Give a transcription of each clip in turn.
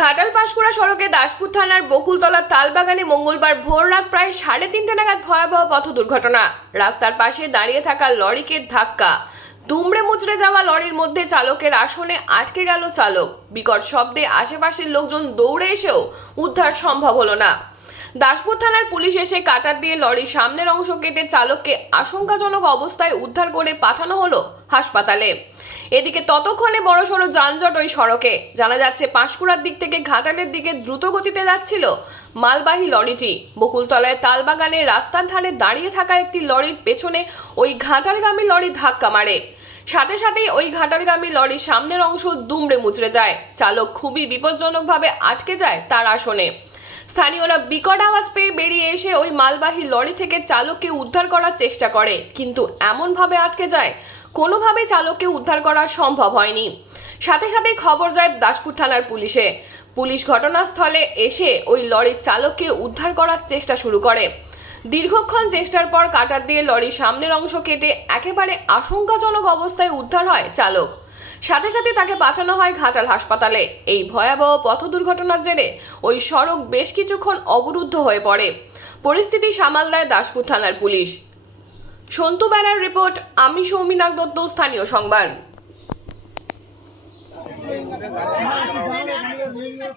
ঘাটাল পাঁশকুড়া সড়কে দাসপুর থানার বকুলতলার তালবাগানে মঙ্গলবার ভোর রাত প্রায় সাড়ে তিনটে নাগাদ ভয়াবহ পথ দুর্ঘটনা। রাস্তার পাশে দাঁড়িয়ে থাকা লরিকে ধাক্কা। দুমড়ে মুচড়ে যাওয়া লরির মধ্যে চালকের আসনে আটকে গেল চালক। বিকট শব্দে আশেপাশের লোকজন দৌড়ে এসেও উদ্ধার সম্ভব হলো না। দাসপুর থানার পুলিশ এসে কাটার দিয়ে লরির সামনের অংশ কেটে চালককে আশঙ্কাজনক অবস্থায় উদ্ধার করে পাঠানো হলো হাসপাতালে। এদিকে ততক্ষণে বড়সড় যানজট ওই সড়কে। জানা যাচ্ছে, পাঁশকুড়ার দিক থেকে ঘাটালের দিকে দ্রুত গতিতে যাচ্ছিল মালবাহী লরিটি। বকুলতলায় তালবাগানে রাস্তার ধারে দাঁড়িয়ে থাকা একটি লরির পেছনে ওই ঘাটালগামী লরি ধাক্কা মারে। সাথে সাথেই ওই ঘাটালগামী লরির সামনের অংশ দুমড়ে মুচড়ে যায়। চালক খুবই বিপজ্জনকভাবে আটকে যায় তার আসনে। স্থানীয়রা বিকট আওয়াজ পেয়ে বেরিয়ে এসে ওই মালবাহী লরি থেকে চালককে উদ্ধার করার চেষ্টা করে, কিন্তু এমনভাবে আটকে যায় কোনোভাবেই চালককে উদ্ধার করা সম্ভব হয়নি। সাথে সাথেই খবর যায় দাসপুর থানার পুলিশে। পুলিশ ঘটনাস্থলে এসে ওই লরির চালককে উদ্ধার করার চেষ্টা শুরু করে। দীর্ঘক্ষণ চেষ্টার পর কাটার দিয়ে লরির সামনের অংশ কেটে একেবারে আশঙ্কাজনক অবস্থায় উদ্ধার হয় চালক। সাথে সাথে তাকে পাঠানো হয় ঘাটাল হাসপাতালে। এই ভয়াবহ পথ দুর্ঘটনার জেরে ওই সড়ক বেশ কিছুক্ষণ অবরুদ্ধ হয়ে পড়ে। পরিস্থিতি সামাল দেয় দাসপুর থানার পুলিশ। সন্তু ব্যানার রিপোর্ট আমি সৌমিনাগ দত্ত স্থানীয় সংবাদ। রিংনেস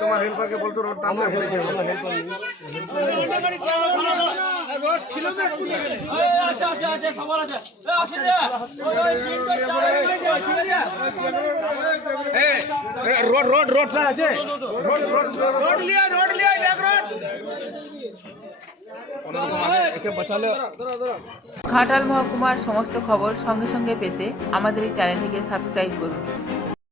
তোমার হেল্পারকে বলতো রোড টানতে আচ্ছা আচ্ছা আচ্ছা সবার আছে। রোড আছে রোড লিয়া রোড লিয়া এক রোড একে বাঁচালে ঘাটাল মহকুমার সমস্ত খবর সঙ্গে সঙ্গে পেতে আমাদের এই চ্যানেলটিকে সাবস্ক্রাইব করুন।